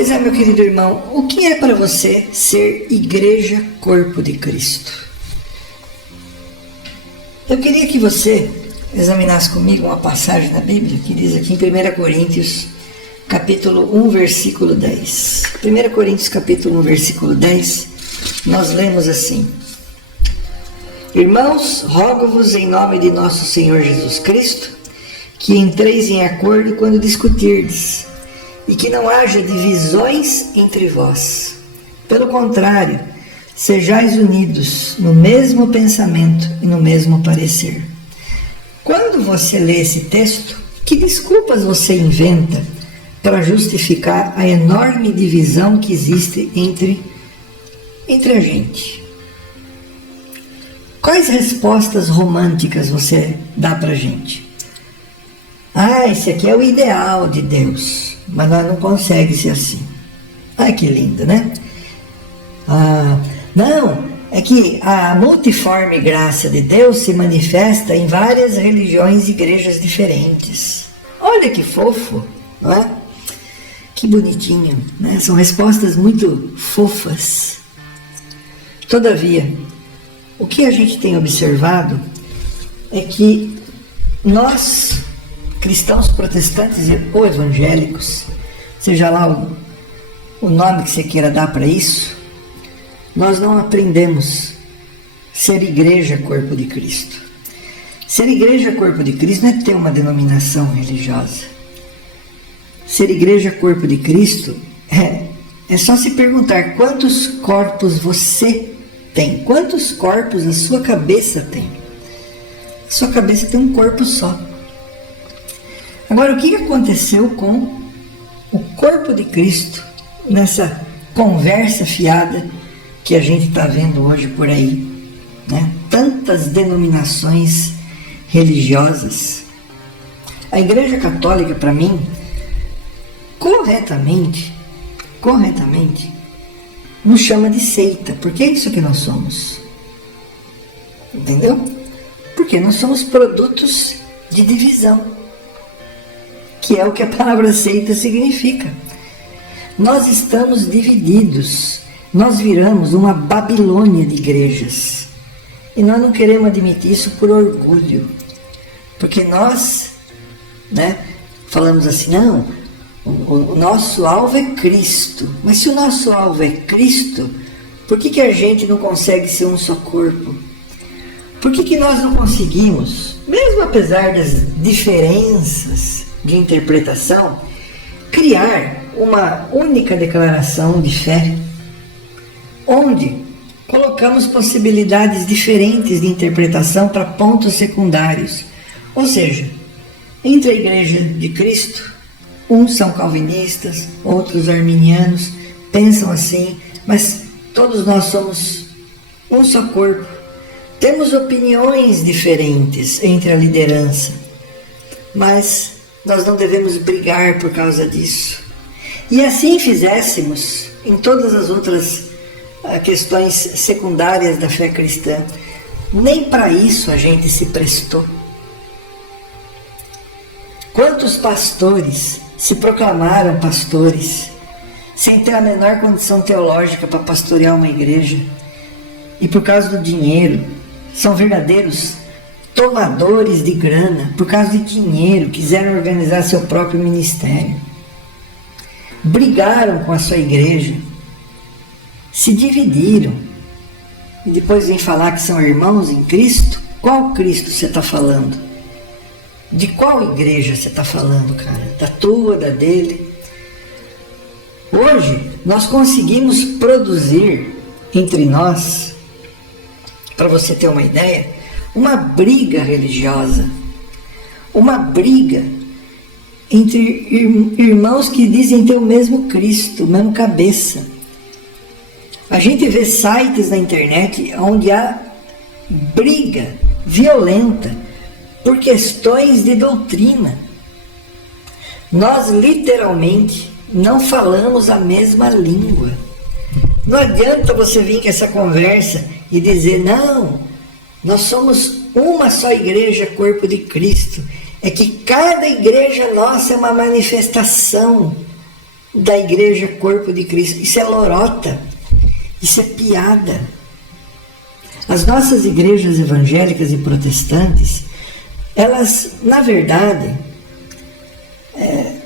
Pois é, meu querido irmão, o que é para você ser igreja corpo de Cristo? Eu queria que você examinasse comigo uma passagem da Bíblia que diz aqui em 1 Coríntios, capítulo 1, versículo 10. 1 Coríntios, capítulo 1, versículo 10, nós lemos assim: Irmãos, rogo-vos em nome de nosso Senhor Jesus Cristo, que entreis em acordo quando discutirdes, e que não haja divisões entre vós. Pelo contrário, sejais unidos no mesmo pensamento e no mesmo parecer. Quando você lê esse texto, que desculpas você inventa para justificar a enorme divisão que existe entre a gente? Quais respostas românticas você dá para a gente? Esse aqui é o ideal de Deus, mas nós não conseguimos ser assim. Que lindo, né? Não, é que a multiforme graça de Deus se manifesta em várias religiões e igrejas diferentes. Olha que fofo, não é? Que bonitinho, né? São respostas muito fofas. Todavia, o que a gente tem observado é que nós, cristãos protestantes ou evangélicos, seja lá o nome que você queira dar para isso, nós não aprendemos ser igreja corpo de Cristo. Ser igreja corpo de Cristo não é ter uma denominação religiosa. Ser igreja corpo de Cristo é só se perguntar quantos corpos você tem, quantos corpos a sua cabeça tem. A sua cabeça tem um corpo só. Agora, o que aconteceu com o corpo de Cristo nessa conversa fiada que a gente está vendo hoje por aí, né? Tantas denominações religiosas. A Igreja Católica, para mim, corretamente, nos chama de seita, porque é isso que nós somos. Entendeu? Porque nós somos produtos de divisão, que é o que a palavra seita significa. Nós estamos divididos. Nós viramos uma Babilônia de igrejas. E nós não queremos admitir isso por orgulho. Porque nós, falamos assim, não, o nosso alvo é Cristo. Mas se o nosso alvo é Cristo, por que a gente não consegue ser um só corpo? Por que nós não conseguimos, mesmo apesar das diferenças de interpretação, criar uma única declaração de fé, onde colocamos possibilidades diferentes de interpretação para pontos secundários? Ou seja, entre a Igreja de Cristo, uns são calvinistas, outros arminianos, pensam assim, mas todos nós somos um só corpo. Temos opiniões diferentes entre a liderança, mas nós não devemos brigar por causa disso. E assim fizéssemos em todas as outras questões secundárias da fé cristã, nem para isso a gente se prestou. Quantos pastores se proclamaram pastores sem ter a menor condição teológica para pastorear uma igreja, e por causa do dinheiro são verdadeiros tomadores de grana, por causa de dinheiro quiseram organizar seu próprio ministério, brigaram com a sua igreja, se dividiram e depois vem falar que são irmãos em Cristo. Qual Cristo você está falando? De qual igreja você está falando, cara? Da tua, da dele? Hoje nós conseguimos produzir entre nós, para você ter uma ideia, uma briga religiosa, uma briga entre irmãos que dizem ter o mesmo Cristo, o mesmo cabeça. A gente vê sites na internet onde há briga violenta por questões de doutrina. Nós literalmente não falamos a mesma língua. Não adianta você vir com essa conversa e dizer, não, nós somos uma só igreja, corpo de Cristo. É que cada igreja nossa é uma manifestação da igreja corpo de Cristo. Isso é lorota, isso é piada. As nossas igrejas evangélicas e protestantes, elas, na verdade,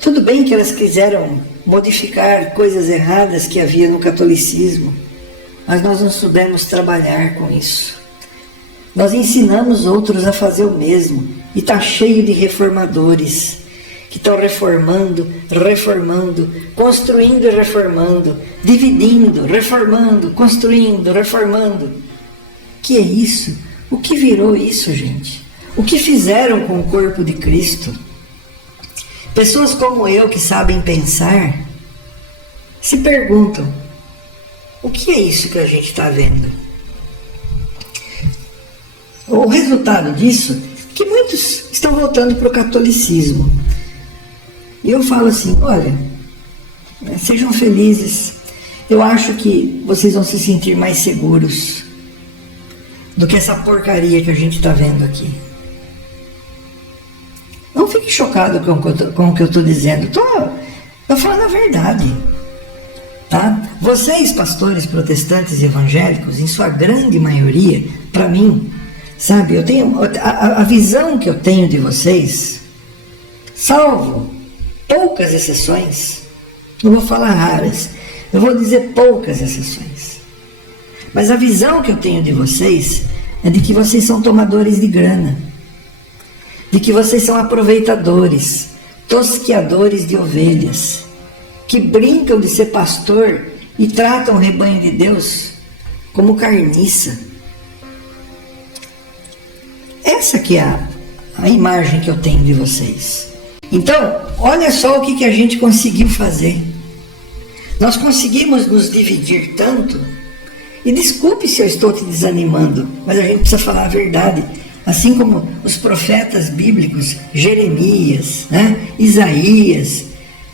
tudo bem que elas quiseram modificar coisas erradas que havia no catolicismo, mas nós não soubemos trabalhar com isso. Nós ensinamos outros a fazer o mesmo, e está cheio de reformadores que estão reformando, construindo e reformando, dividindo, reformando, construindo, reformando. Que é isso? O que virou isso, gente? O que fizeram com o corpo de Cristo? Pessoas como eu, que sabem pensar, se perguntam: o que é isso que a gente está vendo? O resultado disso é que muitos estão voltando para o catolicismo. E eu falo assim: olha, sejam felizes. Eu acho que vocês vão se sentir mais seguros do que essa porcaria que a gente está vendo aqui. Não fique chocado com o que eu estou dizendo. Estou falando a verdade. Tá? Vocês, pastores protestantes e evangélicos, em sua grande maioria, para mim, sabe, eu tenho a visão que eu tenho de vocês, salvo poucas exceções, não vou falar raras, eu vou dizer poucas exceções, mas a visão que eu tenho de vocês é de que vocês são tomadores de grana, de que vocês são aproveitadores, tosqueadores de ovelhas, que brincam de ser pastor e tratam o rebanho de Deus como carniça. Essa que é a imagem que eu tenho de vocês. Então, olha só o que a gente conseguiu fazer. Nós conseguimos nos dividir tanto, e desculpe se eu estou te desanimando, mas a gente precisa falar a verdade. Assim como os profetas bíblicos, Jeremias, Isaías,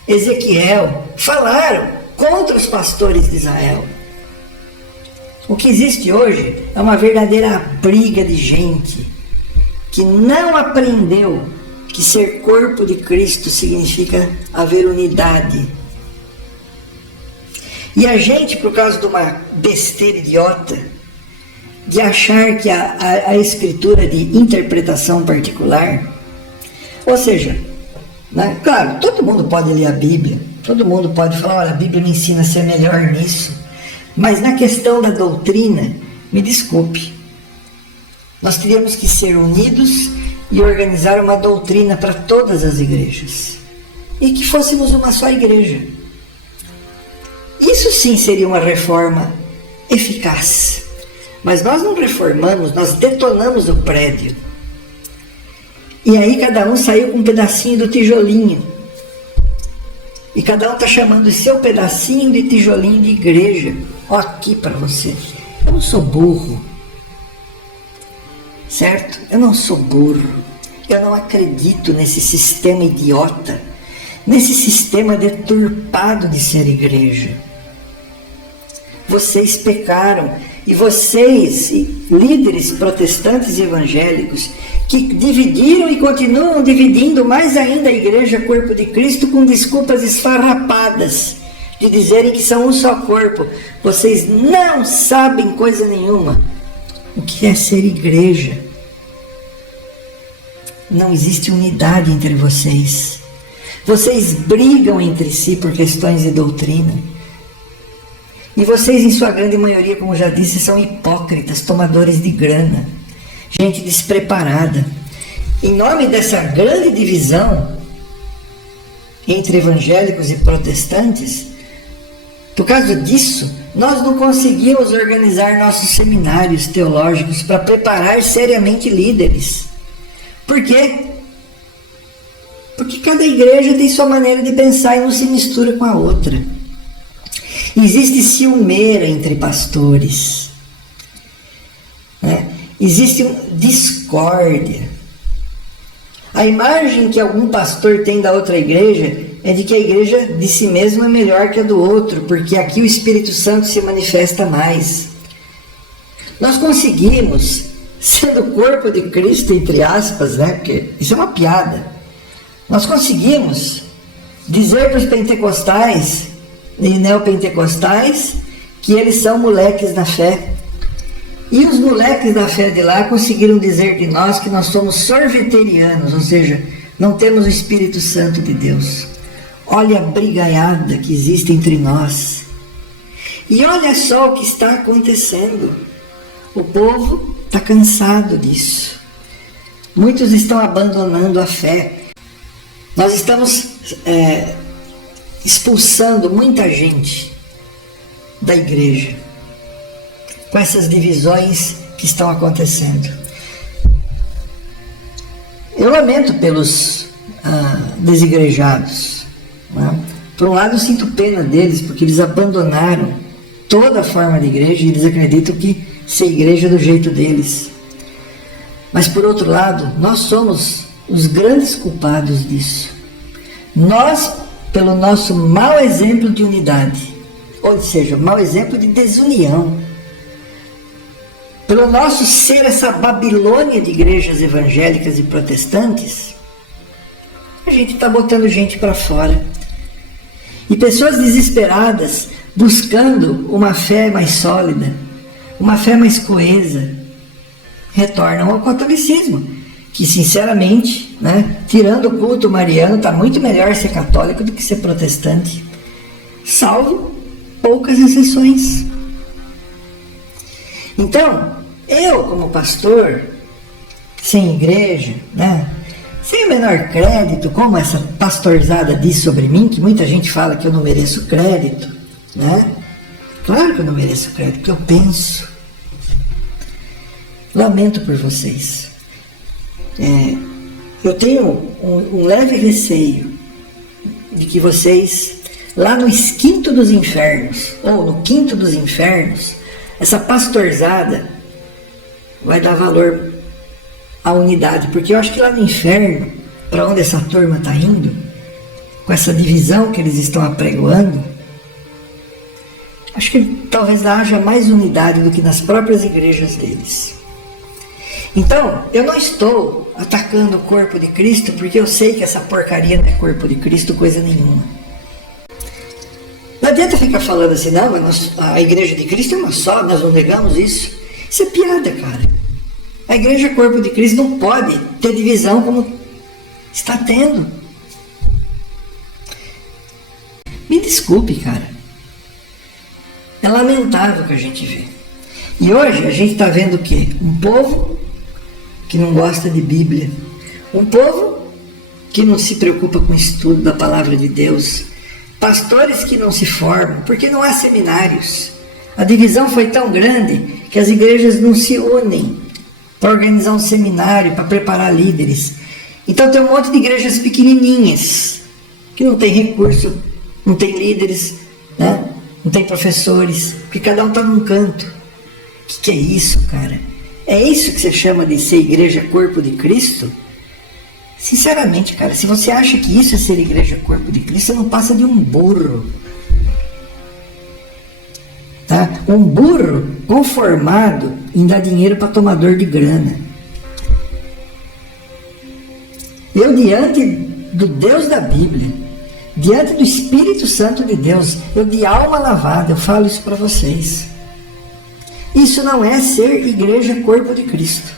Ezequiel, falaram contra os pastores de Israel. O que existe hoje é uma verdadeira briga de gente que não aprendeu que ser corpo de Cristo significa haver unidade. E a gente, por causa de uma besteira idiota, de achar que a escritura de interpretação particular, ou seja, claro, todo mundo pode ler a Bíblia, todo mundo pode falar: olha, a Bíblia me ensina a ser melhor nisso, mas na questão da doutrina, me desculpe, nós teríamos que ser unidos e organizar uma doutrina para todas as igrejas, e que fôssemos uma só igreja. Isso sim seria uma reforma eficaz. Mas nós não reformamos, nós detonamos o prédio. E aí cada um saiu com um pedacinho do tijolinho. E cada um está chamando o seu pedacinho de tijolinho de igreja. Ó, aqui para você. Eu não sou burro. Certo? Eu não sou burro. Eu não acredito nesse sistema idiota, nesse sistema deturpado de ser igreja. Vocês pecaram. E vocês, líderes protestantes e evangélicos, que dividiram e continuam dividindo mais ainda a igreja corpo de Cristo com desculpas esfarrapadas de dizerem que são um só corpo, vocês não sabem coisa nenhuma o que é ser igreja. Não existe unidade entre vocês. Vocês brigam entre si por questões de doutrina. E vocês, em sua grande maioria, como já disse, são hipócritas, tomadores de grana, gente despreparada. Em nome dessa grande divisão entre evangélicos e protestantes, por causa disso, nós não conseguimos organizar nossos seminários teológicos para preparar seriamente líderes. Por quê? Porque cada igreja tem sua maneira de pensar e não se mistura com a outra. Existe ciumeira entre pastores, existe discórdia. A imagem que algum pastor tem da outra igreja é de que a igreja de si mesma é melhor que a do outro, porque aqui o Espírito Santo se manifesta mais. Nós conseguimos, sendo o corpo de Cristo, entre aspas, porque isso é uma piada, nós conseguimos dizer para os pentecostais e neopentecostais que eles são moleques da fé. E os moleques da fé de lá conseguiram dizer de nós que nós somos sorveterianos, ou seja, não temos o Espírito Santo de Deus. Olha a brigaiada que existe entre nós. E olha só o que está acontecendo. O povo está cansado disso. Muitos estão abandonando a fé. Nós estamos expulsando muita gente da igreja com essas divisões que estão acontecendo. Eu lamento pelos desigrejados, né? Por um lado eu sinto pena deles, porque eles abandonaram toda a forma de igreja e eles acreditam que ser igreja é do jeito deles. Mas por outro lado, nós somos os grandes culpados disso. Nós, pelo nosso mau exemplo de unidade, ou seja, mau exemplo de desunião, pelo nosso ser essa Babilônia de igrejas evangélicas e protestantes, a gente está botando gente para fora. E pessoas desesperadas, buscando uma fé mais sólida, uma fé mais coesa, retornam ao catolicismo, que sinceramente, né, tirando o culto mariano, está muito melhor ser católico do que ser protestante, salvo poucas exceções. Então, eu como pastor, sem igreja, né, sem o menor crédito, como essa pastorzada diz sobre mim, que muita gente fala que eu não mereço crédito, né? Claro que eu não mereço crédito, porque eu penso. Lamento por vocês. Eu tenho um leve receio de que vocês, lá no quinto dos infernos, ou no quinto dos infernos, essa pastorzada vai dar valor à unidade, porque eu acho que lá no inferno, para onde essa turma está indo, com essa divisão que eles estão apregoando, acho que talvez haja mais unidade do que nas próprias igrejas deles. Então, eu não estou atacando o corpo de Cristo, porque eu sei que essa porcaria não é corpo de Cristo, coisa nenhuma. Não adianta ficar falando assim, não, a igreja de Cristo é uma só, nós não negamos isso. Isso é piada, cara. A igreja corpo de Cristo não pode ter divisão como está tendo. Me desculpe, cara. É lamentável o que a gente vê. E hoje a gente está vendo o quê? Um povo que não gosta de Bíblia. Um povo que não se preocupa com o estudo da palavra de Deus. Pastores que não se formam, porque não há seminários. A divisão foi tão grande que as igrejas não se unem para organizar um seminário, para preparar líderes. Então tem um monte de igrejas pequenininhas, que não tem recurso, não tem líderes, né? Não tem professores, porque cada um está num canto. O que é isso, cara? É isso que você chama de ser igreja corpo de Cristo? Sinceramente, cara, se você acha que isso é ser igreja corpo de Cristo, você não passa de um burro. Tá? Um burro conformado em dar dinheiro para tomador de grana. Eu, diante do Deus da Bíblia, diante do Espírito Santo de Deus, eu de alma lavada, eu falo isso para vocês. Isso não é ser igreja corpo de Cristo.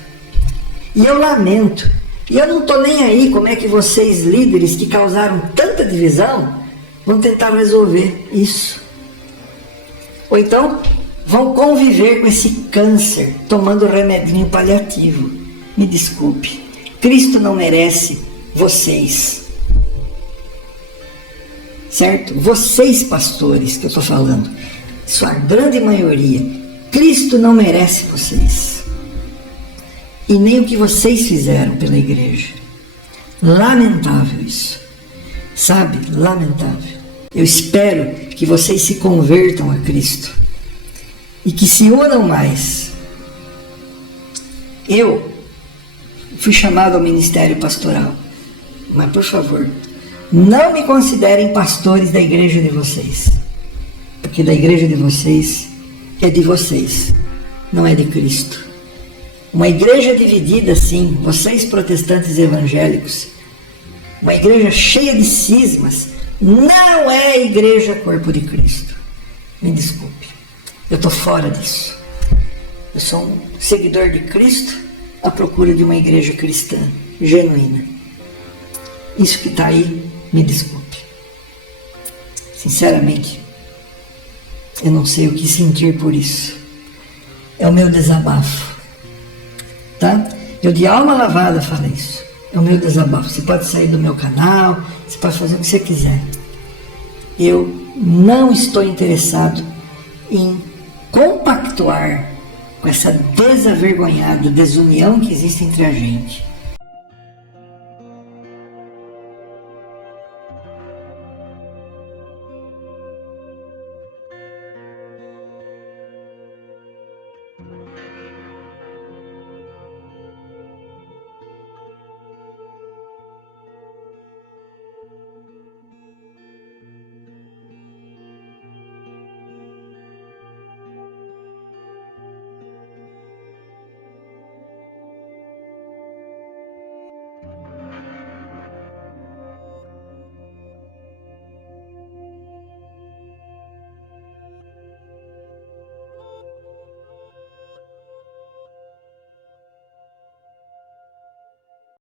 E eu lamento. E eu não estou nem aí como é que vocês, líderes que causaram tanta divisão, vão tentar resolver isso. Ou então, vão conviver com esse câncer, tomando remedinho paliativo. Me desculpe. Cristo não merece vocês. Certo? Vocês, pastores, que eu estou falando. Sua grande maioria. Cristo não merece vocês. E nem o que vocês fizeram pela igreja. Lamentável isso. Sabe? Lamentável. Eu espero que vocês se convertam a Cristo. E que se unam mais. Eu fui chamado ao ministério pastoral. Mas, por favor, não me considerem pastores da igreja de vocês. Porque da igreja de vocês é de vocês, não é de Cristo. Uma igreja dividida, sim, vocês protestantes evangélicos, uma igreja cheia de cismas, não é igreja corpo de Cristo. Me desculpe, eu estou fora disso. Eu sou um seguidor de Cristo à procura de uma igreja cristã genuína. Isso que está aí, me desculpe. Sinceramente, eu não sei o que sentir por isso. É o meu desabafo, tá? Eu de alma lavada falo isso. É o meu desabafo. Você pode sair do meu canal, você pode fazer o que você quiser. Eu não estou interessado em compactuar com essa desavergonhada desunião que existe entre a gente.